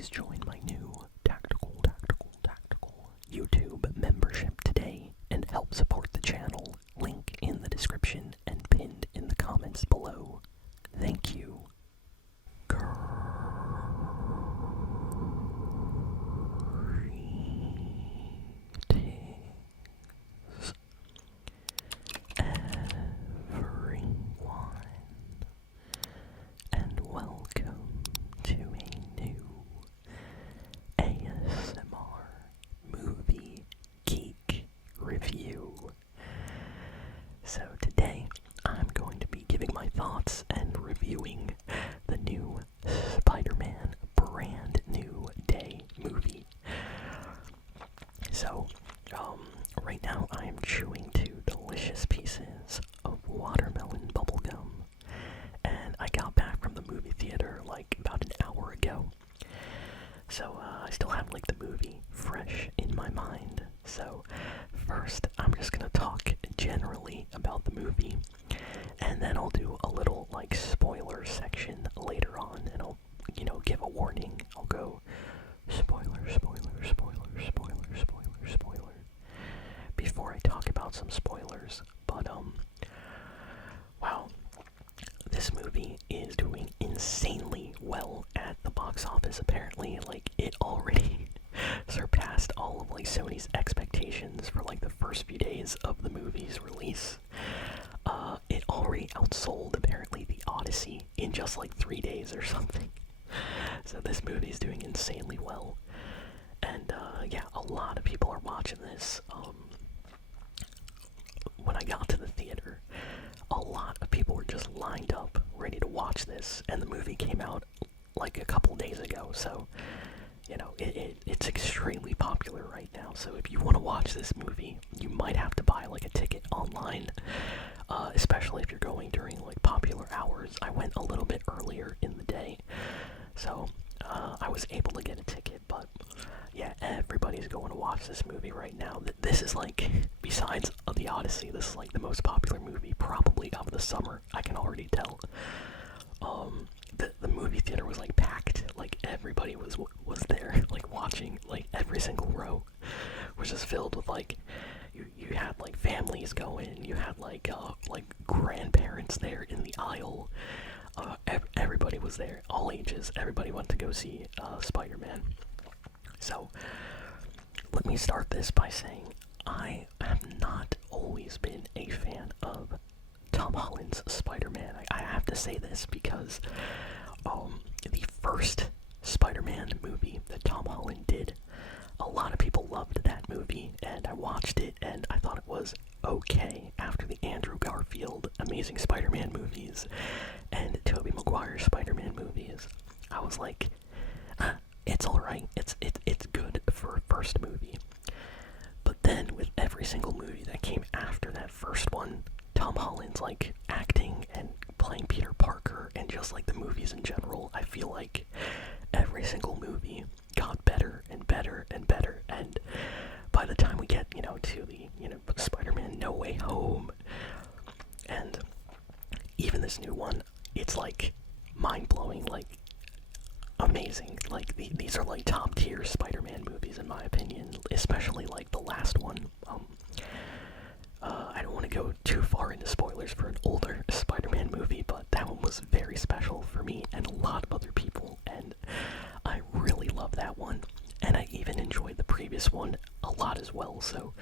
please join my new tactical YouTube membership today and help support the channel. Link in the description and pinned in the comments below. Thank you. Greetings, everyone, and welcome to a new ASMR Movie Geek review. So today I'm going to be giving my thoughts and reviewing the new Spider-Man brand new day movie. So, right now I am chewing two delicious pieces of watermelon bubblegum, and I got back from the movie theater like about an hour ago. So, I still have like the movie fresh in my mind. So, first I'm just gonna talk generally about the movie, and then I'll do a little like spoiler section later on, and I'll, give a warning. I'll go spoiler before I talk about some spoilers. But wow, this movie is doing insanely well at the box office. Apparently, like, it already surpassed all of like Sony's expectations for like the first few days of the movie's release. It already outsold apparently the Odyssey in just like 3 days or something. So this movie is doing insanely well, and yeah, a lot of people are watching this. When I got to the theater, a lot of people were just lined up, ready to watch this, and the movie came out like a couple days ago, so, it's extremely popular right now. So if you want to watch this movie, you might have to buy like a ticket online, especially if you're going during like popular hours. I went a little bit earlier in the day, so I was able to get a ticket, but yeah, everybody's going to watch this movie right now. This is like, besides the Odyssey, this is like the most popular movie probably of the summer. I can already tell. The movie theater was like packed. Like everybody was there, like watching. Like every single row was just filled with like, you had like families going. You had like grandparents there in the aisle. Everybody was there, all ages. Everybody went to go see Spider-Man. So, let me start this by saying I have not always been a fan of Tom Holland's Spider-Man. I have to say this because the first Spider-Man movie that Tom Holland did, a lot of people loved that movie, and I watched it, and I thought it was okay. After the Andrew Garfield Amazing Spider-Man movies and Tobey Maguire Spider-Man movies, I was like, it's alright, it's good for a first movie. But then with every single movie that came after that first one, Tom Holland's like acting and playing Peter Parker and just like the movies in general, I feel like every single movie got better and better and better, and by the time we get, to the, Spider-Man No Way Home, and even this new one, it's like mind-blowing, like amazing. Like these are like top tier Spider-Man movies in my opinion, especially like the last one. I don't want to go too far into spoilers for an older Spider-Man movie, but that one was very special for me and a lot of other people, and I really love that one. And I even enjoyed the previous one a lot as well. So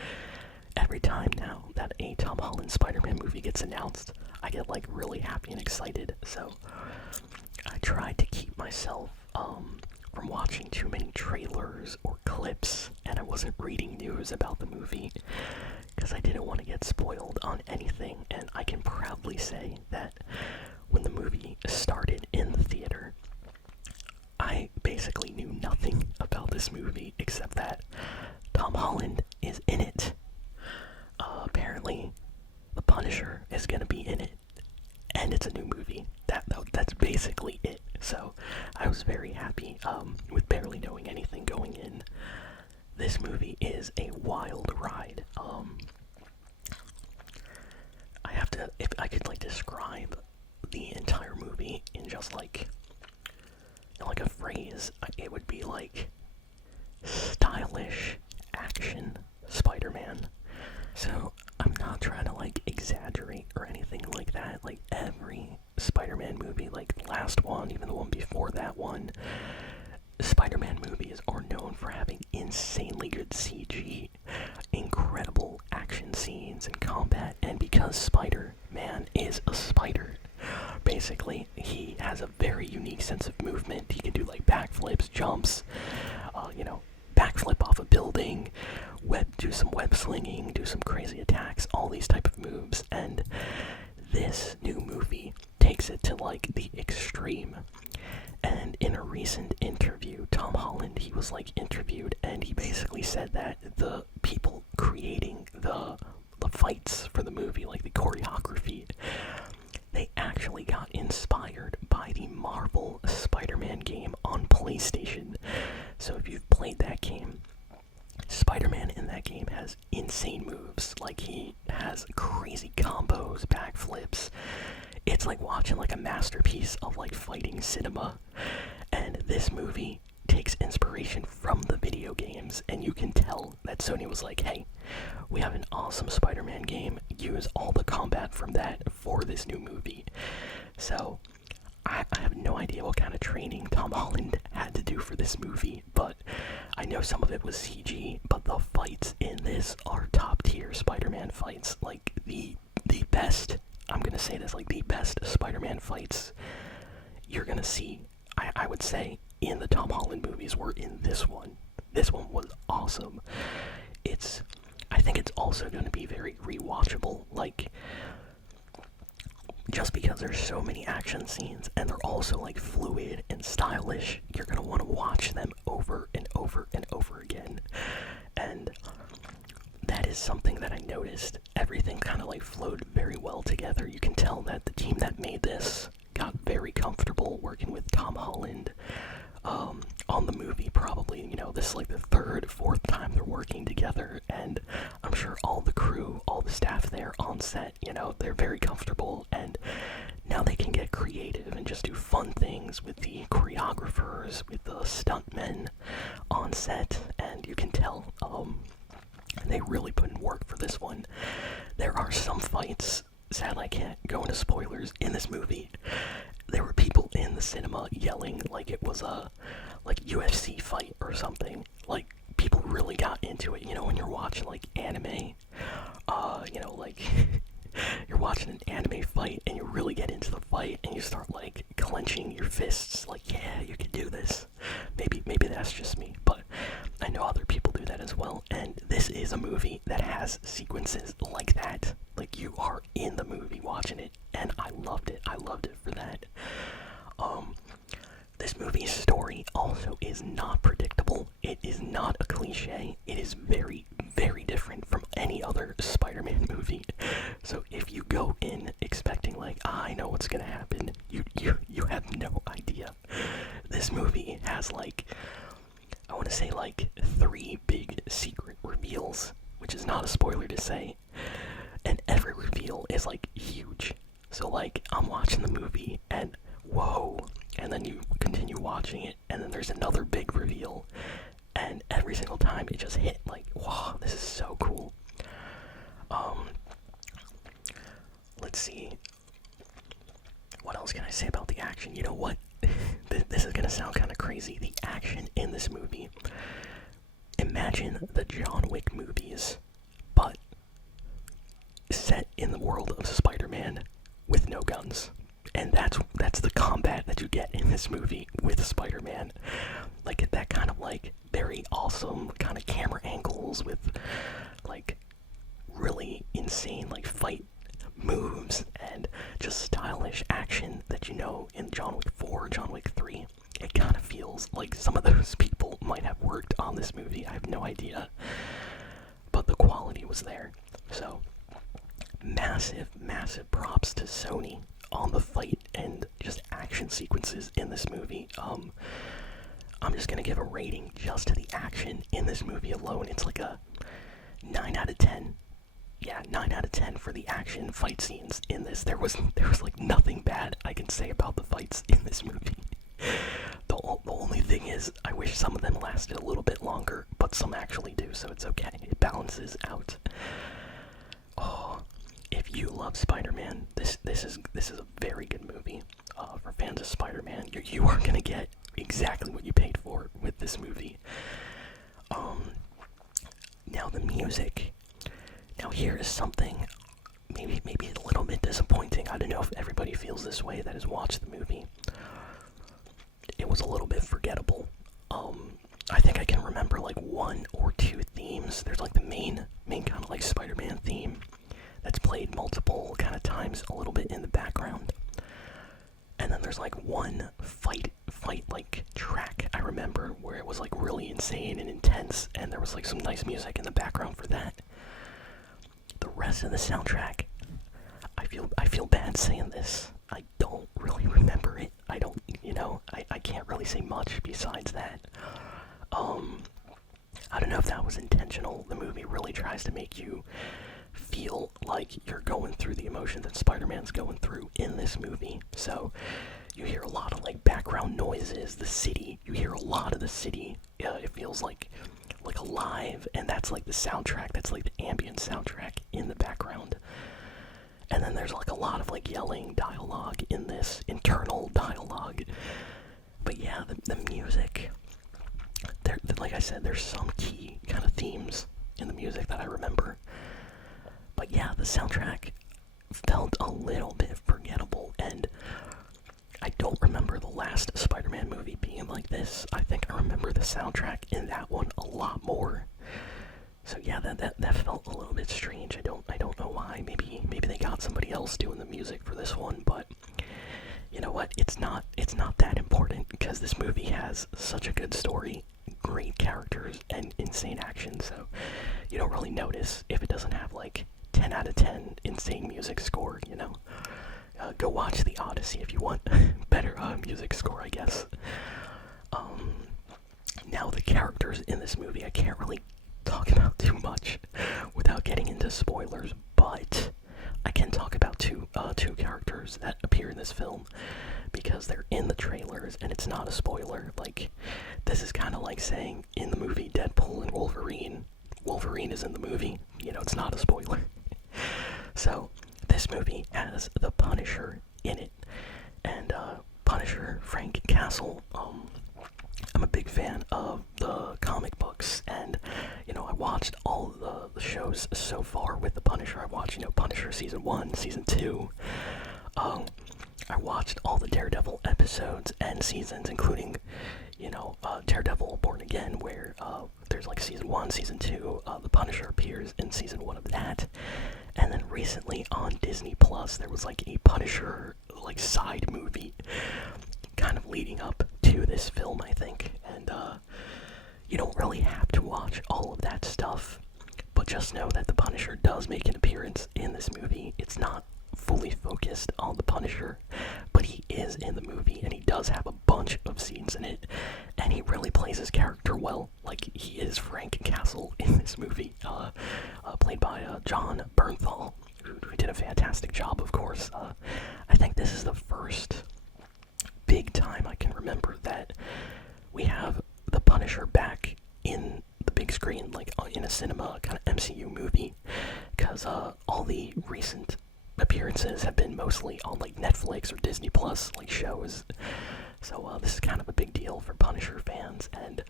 every time now that a Tom Holland Spider-Man movie gets announced, I get like really happy and excited. So I tried to keep myself from watching too many trailers or clips, and I wasn't reading news about the movie because I didn't want to get spoiled on anything. And I can proudly say that when the movie started in the theater, I basically knew nothing about this movie except that Tom Holland is in it. Apparently, the Punisher is gonna be in it, and it's a new movie. That's basically it. So I was very happy with barely knowing anything going in. This movie is a wild ride. If I could like describe the entire movie in just like a phrase, is, it would be like stylish action Spider-Man. So I'm not trying to like exaggerate or anything like that. Like every Spider-Man movie, like the last one, even the one before that one, Spider-Man movies are known for having insanely good CG, incredible action scenes and combat, and because Spider-Man is a spider, basically, he has a very unique sense of movement. He can do like backflips, jumps, backflip off a building, do some web slinging, do some crazy attacks, all these type of moves, and this new movie takes it to like the extreme. And in a recent interview, Tom Holland, he was like interviewed, and he basically said that the people creating the fights for the movie, like the choreography, they actually got inspired by the Marvel Spider-Man game on PlayStation. So if you've played that game, Spider-Man in that game has insane moves. Like, he has crazy combos, backflips. It's like watching like a masterpiece of like fighting cinema. And this movie takes inspiration from the video games, and you can tell that Sony was like, hey, we have an awesome Spider-Man game, use all the combat from that for this new movie. So I have no idea what kind of training Tom Holland had to do for this movie, but I know some of it was CG, but the fights in this are top tier Spider-Man fights. Like the best, I'm gonna say this, like the best Spider-Man fights you're gonna see, I would say, in the Tom Holland movies were in this one. This one was awesome. I think it's also gonna be very rewatchable, like, just because there's so many action scenes and they're also like fluid and stylish, you're gonna want to watch them over and over and over again. And that is something that I noticed. Everything kind of like flowed very well together. You can tell that the team that made this got very comfortable working with Tom Holland on the movie. Probably, this is like the third, fourth time they're working together, and I'm sure all the crew, all the staff there on set, they're very comfortable, and now they can get creative and just do fun things with the choreographers, with the stuntmen on set, and you can tell they really put in work for this one. There are some fights, sadly I can't go into spoilers, in this movie. There were people in the cinema yelling like it was a UFC fight or something. Like, people really got into it. When you're watching like anime, like you're watching an anime fight and you really get into the fight and you start like clenching your fists, like, yeah, you can do this. Maybe that's just me, but I know other people do that as well. And this is a movie that has sequences like that. Like, you are in the movie watching it, and I loved it. I loved it for that. This movie's story also is not predictable. It is not a cliche. It is very, very different from any other Spider-Man movie. So if you go in expecting like, I know what's gonna happen, you have no idea. This movie has like, I want to say like 3 big secret reveals, which is not a spoiler to say. And every reveal is like huge. So like, I'm watching the movie and whoa, and then you continue watching it and then there's another big reveal, and every single time it just hit like, wow, this is so cool. Let's see, what else can I say about the action? You know what? This is gonna sound kind of crazy. The action in this movie, imagine the John Wick movies, but set in the world of Spider-Man with no guns. And that's the combat that you get in this movie with Spider-Man. Like, that kind of like very awesome kind of camera angles with like really insane like fight moves and just stylish action that in John Wick 4, John Wick 3. It kind of feels like some of those people might have worked on this movie. I have no idea. But the quality was there. So, massive, massive props to Sony on the fight and just action sequences in this movie. I'm just gonna give a rating just to the action in this movie alone. It's like a 9 out of 10. Yeah, 9 out of 10 for the action fight scenes in this. There was like nothing bad I can say about the fights in this movie. The only thing is, I wish some of them lasted a little bit longer, but some actually do, so it's okay. It balances out. Oh, if you love Spider-Man, this is a very good movie. For fans of Spider-Man, you are gonna get exactly what you paid for with this movie. Now the music. Now here is something maybe a little bit disappointing. I don't know if everybody feels this way that has watched the movie. It was a little bit forgettable. I think I can remember like one or two themes. There's like the main kind of like Spider-Man theme that's played multiple kind of times, a little bit in the background. And then there's like one fight like track I remember where it was like really insane and intense, and there was like some nice music in the background for that. The rest of the soundtrack, I feel bad saying this. I don't really remember it. I don't, I can't really say much besides that. I don't know if that was intentional. The movie really tries to make you feel like you're going through the emotions that Spider-Man's going through in this movie. So you hear a lot of like background noises, the city. You hear a lot of the city. It feels like alive, and that's like the soundtrack. That's like the ambient soundtrack in the background. And then there's like a lot of like yelling dialogue in this, internal dialogue. But yeah, the music. Like I said, there's some key kind of themes in the music that I remember. But yeah, the soundtrack felt a little bit forgettable, and I don't remember the last Spider-Man movie being like this. I think I remember the soundtrack in that one a lot more. So yeah, that felt a little bit strange. I don't know why. Maybe they got somebody else doing the music for this one, but you know what? It's not that important because this movie has such a good story, great characters, and insane action. So you don't really notice if it doesn't have like 10 out of 10 insane music score, Go watch The Odyssey if you want better music score, I guess. Now the characters in this movie, I can't really talk about too much without getting into spoilers, but I can talk about two characters that appear in this film because they're in the trailers and it's not a spoiler. Like, this is kind of like saying in the movie Deadpool and Wolverine is in the movie. It's not a spoiler. So this movie has the Punisher in it, and Punisher, Frank Castle. I'm a big fan of the comic books, and I watched all the shows so far with the Punisher. I watched Punisher season 1, season 2. I watched all the Daredevil episodes and seasons, including Daredevil Born Again, where there's like season 1, season 2. The Punisher appears in season 1 of that. And then recently on Disney Plus, there was like a Punisher like side movie kind of leading up to this film, I think. And you don't really have to watch all of that stuff, but just know that the Punisher does make an appearance in this movie. It's not fully focused on the Punisher, but he is in the movie, and he does have a bunch of scenes in it, and he really plays his character well. Like, he is Frank Castle in this movie, played by John Bernthal, who did a fantastic job, of course. I think this is the first big time I can remember that we have the Punisher back in the big screen, like in a cinema kind of MCU movie, because all the recent appearances have been mostly on like Netflix or Disney Plus like shows. So this is kind of a big deal for Punisher fans, and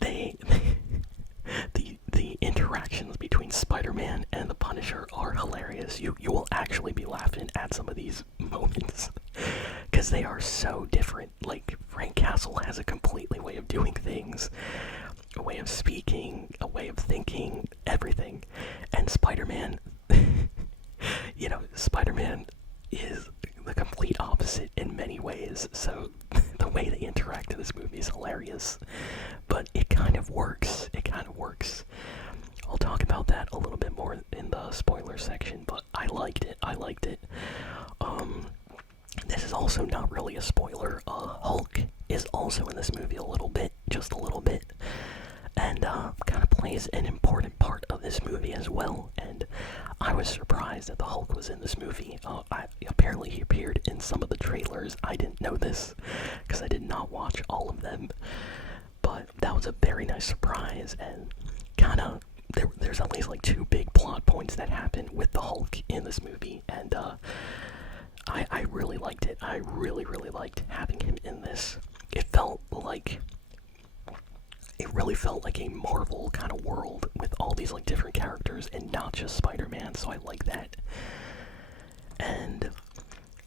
the interactions between Spider-Man and the Punisher are hilarious. You will actually be laughing at some of these moments because they are so different. Like, Frank Castle has a completely way of doing things, a way of speaking, a way of thinking, everything. And Spider-Man, Spider-Man is the complete opposite in many ways, so the way they interact in this movie is hilarious. But it kind of works. I'll talk about that a little bit more in the spoiler section, but I liked it. This is also not really a spoiler. Hulk is also in this movie a little bit, just a little bit. and kind of plays an important part of this movie as well. And I was surprised that the Hulk was in this movie. Apparently he appeared in some of the trailers. I didn't know this because I did not watch all of them, but that was a very nice surprise. And kind of there's at least like two big plot points that happen with the Hulk in this movie, and I really liked it. I really liked having him in this. It really felt like a Marvel kind of world with all these like different characters and not just Spider-Man, so I like that. And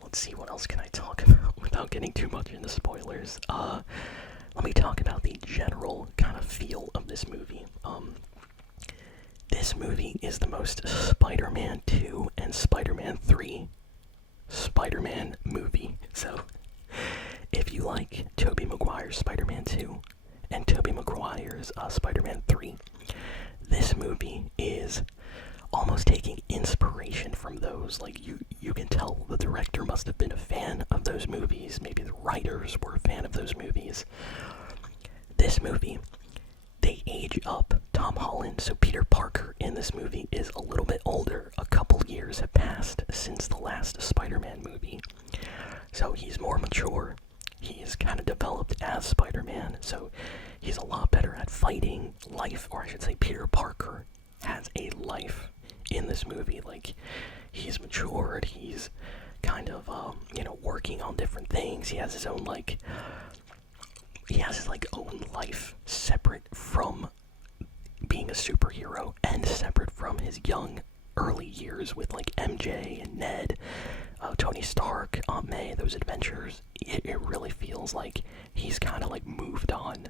let's see, what else can I talk about without getting too much into spoilers. Let me talk about the general kind of feel of this movie. This movie is the most Spider-Man 2 and Spider-Man 3 Spider-Man movie. So if you like Tobey Maguire's Spider-Man 2 and Tobey Maguire's Spider-Man 3, this movie is almost taking inspiration from those. Like, you can tell the director must have been a fan of those movies. Maybe the writers were a fan of those movies. This movie, they age up Tom Holland, so Peter Parker in this movie is a little bit older. A couple years have passed since the last Spider-Man movie, so he's more mature. He's kind of developed as Spider-Man, so he's a lot better at fighting life, or I should say Peter Parker has a life in this movie. Like, he's matured, he's kind of, working on different things. He has his own, own life separate from being a superhero and separate from his young early years with like MJ and Ned, Tony Stark, Aunt May, those adventures. It really feels like he's kind of like moved on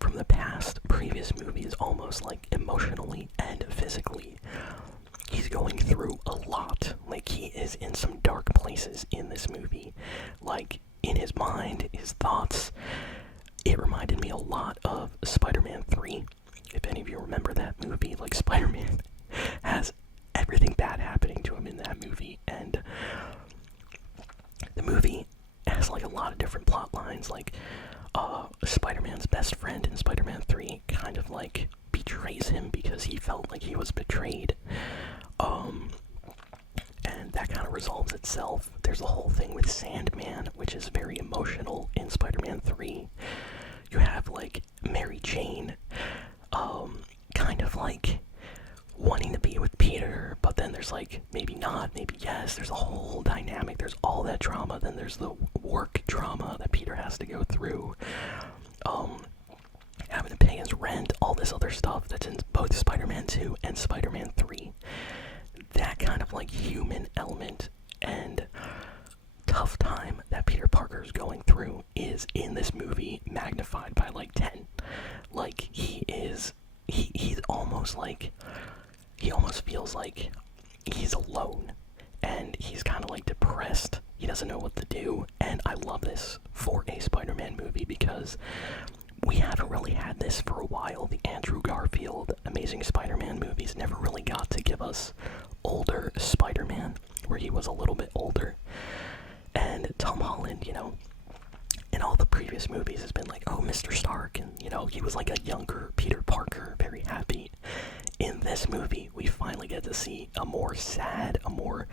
from the past previous movies, almost like emotionally and physically. He's going through a lot. Like, he is in some dark places in this movie, like in his mind, his thoughts. It reminded me a lot of Spider-Man 3. If any of you remember that movie, like, Spider-Man has everything bad happening to him in that movie, and the movie has like a lot of different plot lines. Like, Spider-Man's best friend in Spider-Man 3 kind of like betrays him because he felt like he was betrayed, and that kind of resolves itself. There's a whole thing with Sandman, which is very emotional in Spider-Man 3. You have like Mary Jane, kind of like wanting to be with Peter, but then there's like maybe not, maybe yes. There's a whole dynamic. There's all that drama. Then there's the work drama that Peter has to go through, having to pay his rent, all this other stuff that's in both Spider-Man 2 and Spider-Man 3. That kind of like human element and tough time that Peter Parker's going through is in this movie magnified by like 10. Like, he's almost like, he almost feels like he's alone, and he's kind of like depressed. He doesn't know what to do, and I love this for a Spider-Man movie because we haven't really had this for a while. The Andrew Garfield Amazing Spider-Man movies never really got to give us older Spider-Man, where he was a little bit older. And Tom Holland, in all the previous movies has been like, oh, Mr. Stark, and, he was like a younger Peter Parker, very happy. In this movie, we finally get to see a more sad, a more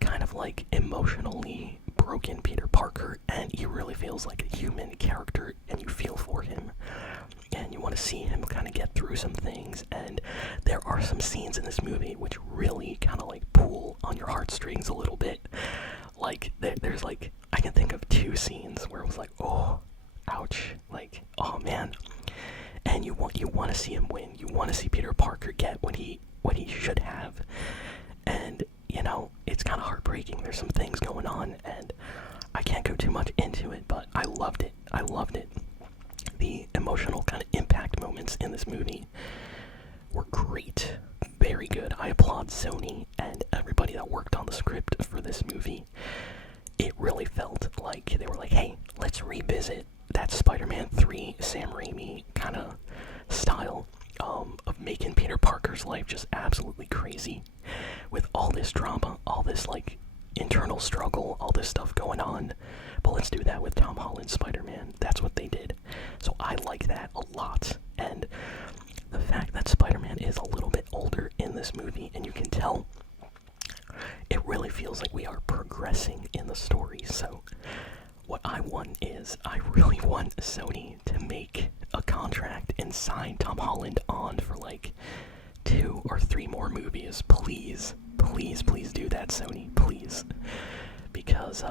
kind of like emotionally broken Peter Parker, and he really feels like a human character, and you feel for him, and you want to see him kind of get through some things. And there are some scenes in this movie which really kind of like pull on your heartstrings a little bit. Like, there's like, I can think of two scenes where it was like, oh, ouch, like, oh man. And you want to see him win. You want to see Peter Parker get what he should have. And, it's kind of heartbreaking. There's some things going on, and I can't go too much into it, but I loved it. I loved it. The emotional kind of impact moments in this movie were great. Very good. I applaud Sony and everybody that worked on the script for this movie. It really felt like they were like, hey, let's revisit that Spider-Man 3 Sam Raimi kind of style of making Peter Parker's life just absolutely crazy with all this drama, all this like internal struggle, all this stuff going on. But let's do that with Tom Holland's Spider-Man. That's what they did. So I like that a lot. want Sony to make a contract and sign Tom Holland on for like 2 or 3 more movies. Please, please, please do that, Sony. Please. Because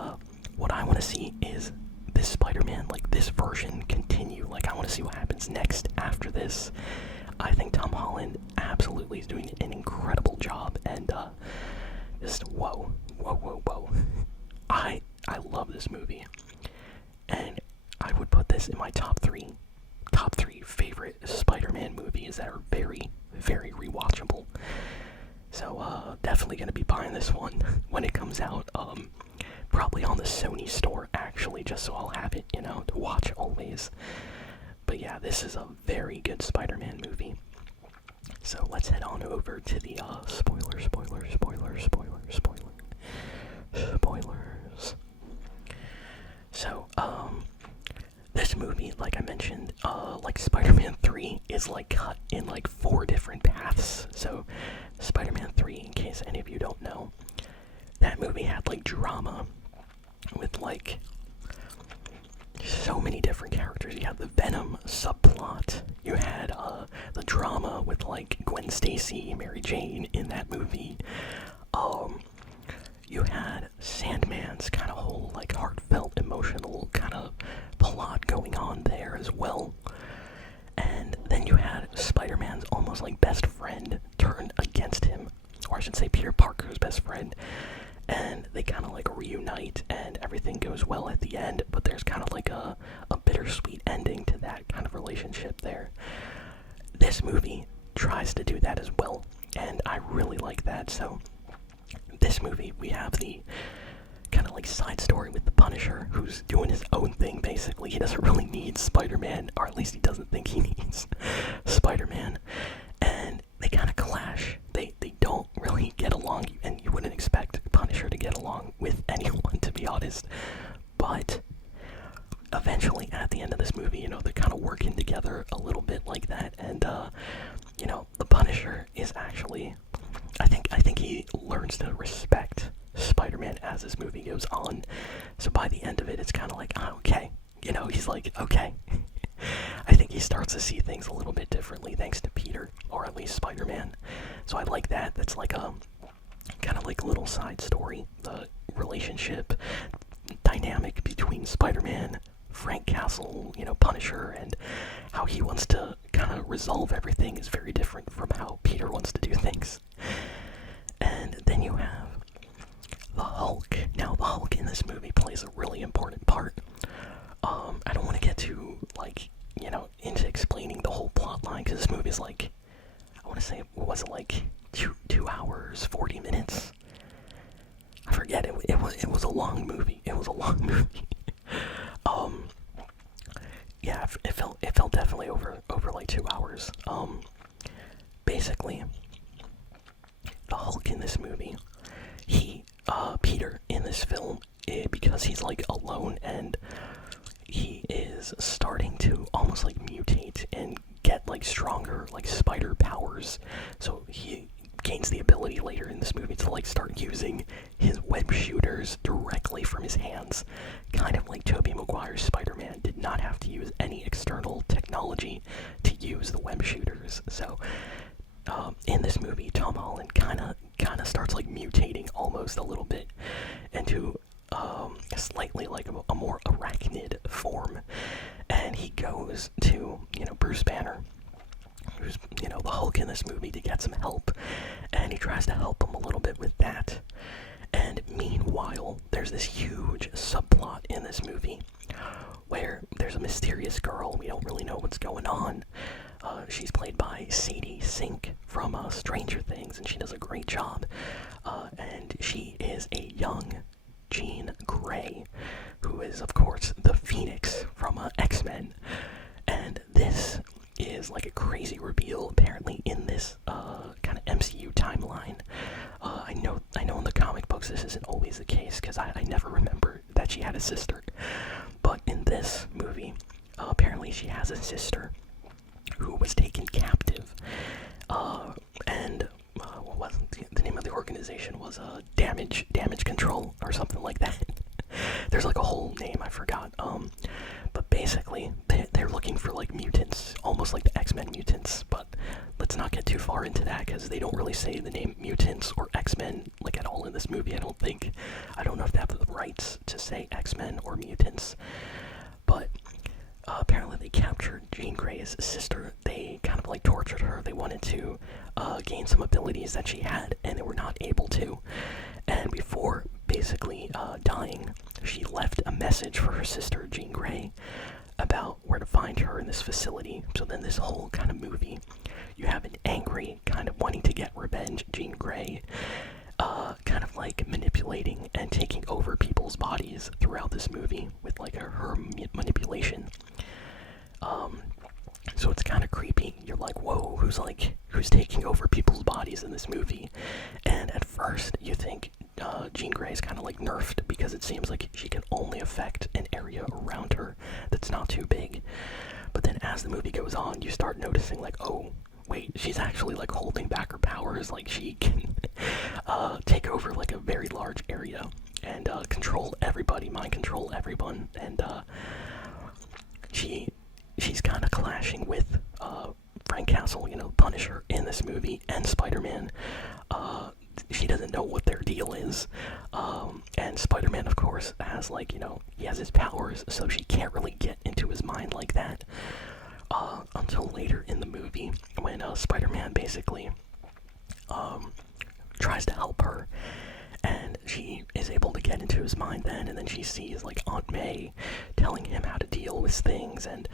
what I want to see is this Spider-Man, like this version, continue. Like, I want to see what happens next after this. I think Tom Holland absolutely is doing an incredible job, and just whoa. I love this movie, and I would put this in my top three favorite Spider-Man movies that are very, very rewatchable. So definitely gonna be buying this one when it comes out. Probably on the Sony store, actually, just so I'll have it, to watch always. But yeah, this is a very good Spider-Man movie. So let's head on over to the spoilers. So, this movie, like I mentioned, like Spider-Man 3 is like cut in like 4 different paths. So, Spider-Man 3, in case any of you don't know, that movie had like drama with like so many different characters. You had the Venom subplot. You had the drama with like Gwen Stacy, Mary Jane in that movie. You had Sandman's kind of whole like heartfelt, emotional kind of plot going on there as well. And then you had Spider-Man's almost like best friend turned against him, or I should say Peter Parker's best friend. And they kind of like reunite and everything goes well at the end, but there's kind of like a bittersweet ending to that kind of relationship there. This movie tries to do that as well, and I really like that. So this movie, we have the kind of like side story with the Punisher, who's doing his own thing basically. He doesn't really need Spider-Man, or at least he doesn't think he needs Spider-Man, and they kind of clash. They don't really get along, and you wouldn't expect Punisher to get along with anyone, to be honest. But eventually, at the end of this movie, they're kind of working together a little bit like that, and the Punisher is actually, I think he learns to respect Spider-Man as this movie goes on. So by the end of it, it's kind of like, okay, he's like, okay. I think he starts to see things a little bit differently thanks to Peter, or at least Spider-Man. So I like that. That's like a kind of like a little side story. The relationship dynamic between Spider-Man, Frank Castle, Punisher, and how he wants to kind of resolve everything is very different from how Peter wants to do things. And then you have the Hulk. Now, the Hulk in this movie plays a really important part. I don't want to get too, into explaining the whole plot line, because this movie is like, I want to say, what was it, like 2 hours, 40 minutes? I forget, it was a long movie. Yeah, it felt definitely over like 2 hours. Basically, the Hulk in this movie, Peter in this film, because he's like alone and he is starting to almost like mutate and get like stronger like spider powers. So he gains the ability later in this movie to like start using his web shooters directly from his hands, kind of like Tobey Maguire's Spider-Man did not have to use any external technology to use the web shooters. So in this movie, Tom Holland kind of starts like mutating almost a little bit into slightly like a more arachnid form, and he goes to Bruce Banner, who's the Hulk in this movie, to get some help, and he tries to help him a little bit with that. And meanwhile, there's this huge subplot in this movie where there's a mysterious girl. We don't really know what's going on. She's played by Sadie Sink from Stranger Things, and she does a great job. And she is a young Jean Grey, who is, of course, the Phoenix from X-Men. And this is like a crazy reveal, apparently, in this kind of MCU timeline. I know in the comic books this isn't always the case, because I never remember that she had a sister. But in this movie, apparently she has a sister who was taken captive. And what was the name of the organization? Was Damage Control or something like that. There's like a whole name, I forgot. But basically, they're looking for like mutants, almost like the X-Men mutants, but let's not get too far into that because they don't really say the name mutants or X-Men like at all in this movie, I don't think. I don't know if they have the rights to say X-Men or mutants, but apparently they captured Jean Grey's sister. They kind of like tortured her. They wanted to gain some abilities that she had, and they were not able to. And before basically dying, she left a message for her sister, Jean Grey, about where to find her in this facility. So then this whole kind of movie, you have an angry, kind of wanting to get revenge Jean Grey, kind of like manipulating and taking over people's bodies throughout this movie with like her manipulation. So it's kind of creepy. You're like, whoa, who's taking over people's bodies in this movie? And at first, you think Jean Grey's kind of like nerfed because it seems like she can only affect an area around her that's not too big. But then as the movie goes on, you start noticing like, oh, wait, she's actually like holding back her powers. Like she can take over like a very large area and control everybody, mind control everyone. And she's kind of clashing with Frank Castle, you know, Punisher in this movie, and Spider-Man. She doesn't know what their deal is. And Spider-Man, of course, has like, you know, he has his powers, so she can't really get into his mind like that. Until later in the movie, when Spider-Man basically tries to help her, and she is able to get into his mind then, and then she sees like Aunt May telling him how to deal with things, and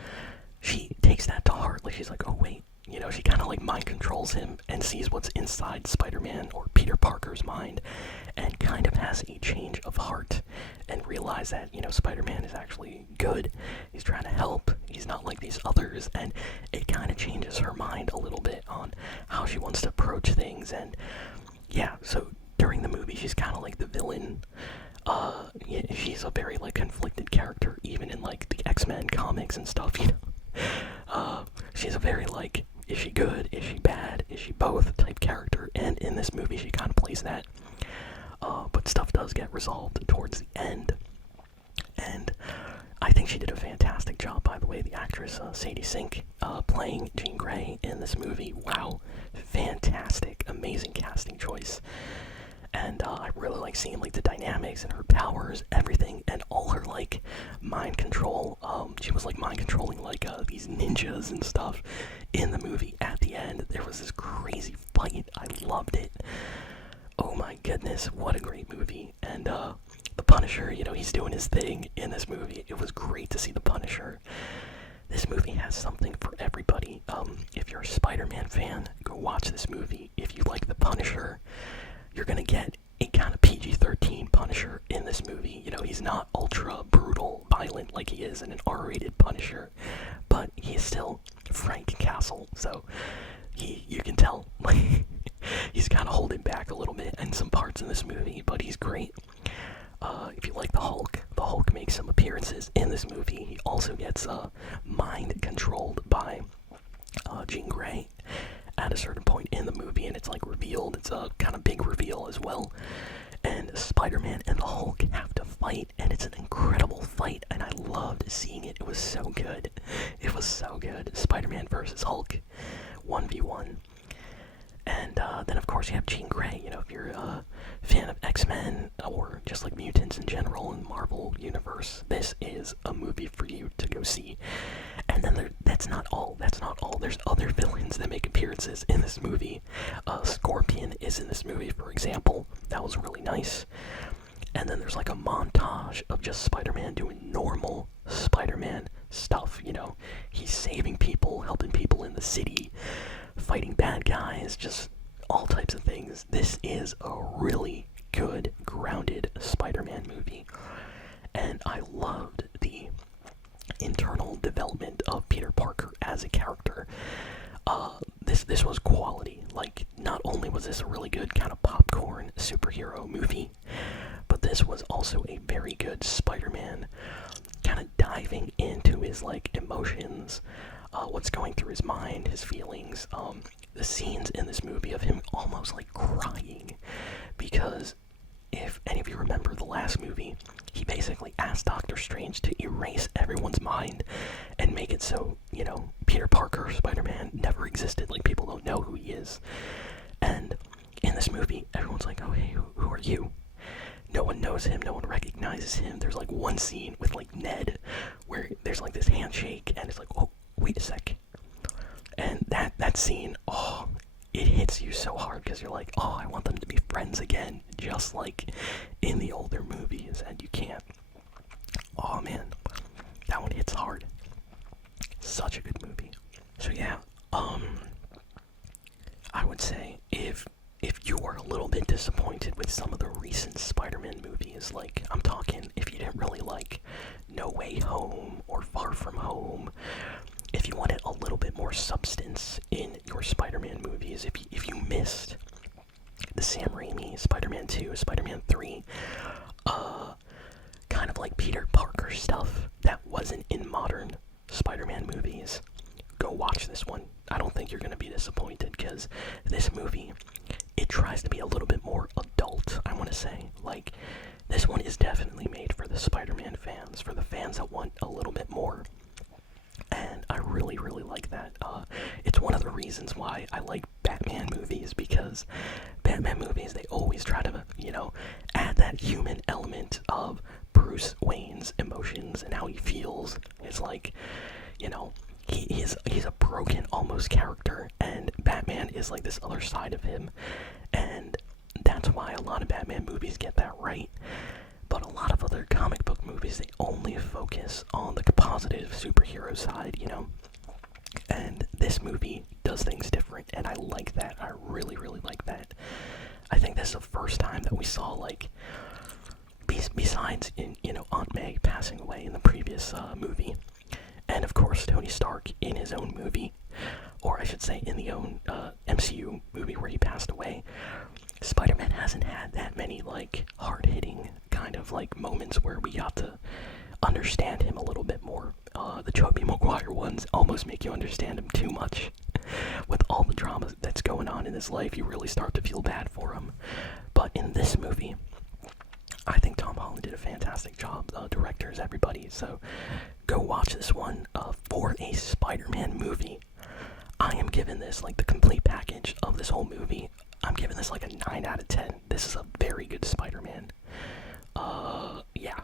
she takes that to heart. Like she's like, oh wait, you know, she kind of like mind controls him and sees what's inside Spider-Man or Peter Parker's mind, and kind of has a change of heart and realize that, you know, Spider-Man is actually good. He's trying to help. He's not like these others, and it kind of changes her mind a little bit on how she wants to approach things. And yeah, so during the movie, she's kind of like the villain. Yeah, she's a very like conflicted character, even in like the X-Men comics and stuff, you know. She's a very like, is she good, is she bad, is she both type character, and in this movie she kind of plays that. But stuff does get resolved towards the end, and I think she did a fantastic job, by the way. The actress Sadie Sink playing Jean Grey in this movie, wow, fantastic, amazing casting choice. And I really like seeing like the dynamics and her powers, everything, and all her like mind control. She was like mind controlling like these ninjas and stuff in the movie. At the end, there was this crazy fight. I loved it. Oh my goodness, what a great movie. And the Punisher, you know, he's doing his thing in this movie. It was great to see the Punisher. This movie has something for everybody. If you're a Spider-Man fan, go watch this movie. If you like the Punisher, you're gonna get a kind of PG-13 Punisher in this movie. You know, he's not ultra brutal, violent like he is in an R-rated Punisher, but he's still Frank Castle, so you can tell he's kind of holding back a little bit in some parts in this movie, but he's great. If you like the Hulk makes some appearances in this movie. He also gets mind controlled by Jean Grey at a certain point in the movie, and it's like revealed. It's a kind of big reveal as well. And Spider-Man and the Hulk have to fight, and it's an incredible fight, and I loved seeing it. It was so good. It was so good. Spider-Man versus Hulk, 1v1. And then of course you have Jean Grey. You know, if you're a fan of X-Men or just like mutants in general in the Marvel universe, this is a movie for you to go see. And then that's not all. There's other villains that make appearances in this movie. Scorpion is in this movie, for example. That was really nice. And then there's like a montage of just Spider-Man doing normal Spider-Man stuff. You know, he's saving people, helping people in the city, fighting bad guys, just all types of things. This is a really good, grounded Spider-Man movie. And I loved the internal development of Peter Parker as a character. This was quality. Like, not only was this a really good kind of popcorn superhero movie, but this was also a very good Spider-Man, kind of diving into his like emotions, what's going through his mind, his feelings. The scenes in this movie of him almost like crying because if any of you remember the last movie, he basically asked Doctor Strange to erase everyone's mind and make it so, Peter Parker, Spider-Man, never existed. Like, people don't know who he is. And in this movie, everyone's like, oh, hey, who are you? No one knows him, no one recognizes him. There's like one scene with like Ned where there's like this handshake and it's like, oh, wait a sec. And that scene, oh, it hits you so hard because you're like, oh, I want them to be friends again, just like in the older movies, and you can't. Oh man, that one hits hard. Such a good movie. So yeah, I would say if you are a little bit disappointed with some of the recent Spider-Man movies, like I'm talking if you didn't really like No Way Home or Far From Home, if you wanted a little bit more substance in your Spider-Man movies, if you missed the Sam Raimi Spider-Man 2, Spider-Man 3, kind of like Peter Parker stuff that wasn't in modern Spider-Man movies, go watch this one. I don't think you're going to be disappointed because this movie, it tries to be a little bit more adult, I want to say. Like, this one is definitely made for the Spider-Man fans, for the fans that want a little bit more. And I really, really like that. It's one of the reasons why I like Batman movies, because Batman movies, they always try to, add that human element of Bruce Wayne's emotions and how he feels. It's like, he's a broken almost character, and Batman is like this other side of him. And that's why a lot of Batman movies get that right. But a lot of other comic book movies, they only focus on the positive superhero side, And this movie does things different, and I like that. I really, really like that. I think this is the first time that we saw, like, besides in, Aunt May passing away in the previous movie, and of course Tony Stark in his own movie, or I should say in the own MCU movie where he passed away, Spider-Man hasn't had that many, like, hard-hitting kind of, like, moments where we got to understand him a little bit more. The Tobey Maguire ones almost make you understand him too much. With all the drama that's going on in his life, you really start to feel bad for him. But in this movie, I think Tom Holland did a fantastic job. Directors, everybody. So go watch this one for a Spider-Man movie. I am giving this, like, the complete package of this whole movie. I'm giving this like a 9 out of 10. This is a very good Spider-Man. Yeah.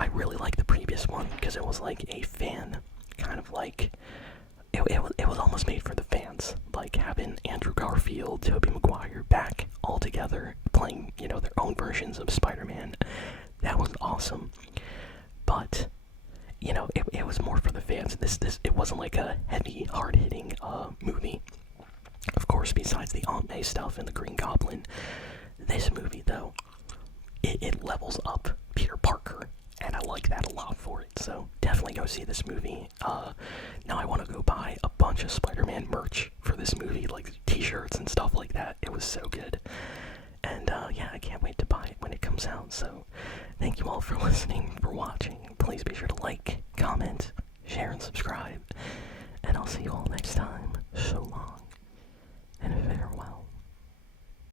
I really like the previous one because it was like a fan, kind of like, it was almost made for the fans. Like having Andrew Garfield, Tobey Maguire back all together, playing, their own versions of Spider-Man. That was awesome. But, it was more for the fans. It wasn't like a heavy, hard-hitting movie. Of course, besides the Aunt May stuff and the Green Goblin, this movie, though, it levels up Peter Parker, and I like that a lot for it, so definitely go see this movie. Now I want to go buy a bunch of Spider-Man merch for this movie, like t-shirts and stuff like that. It was so good. And, yeah, I can't wait to buy it when it comes out, so thank you all for listening, for watching. Please be sure to like, comment, share, and subscribe, and I'll see you all next time.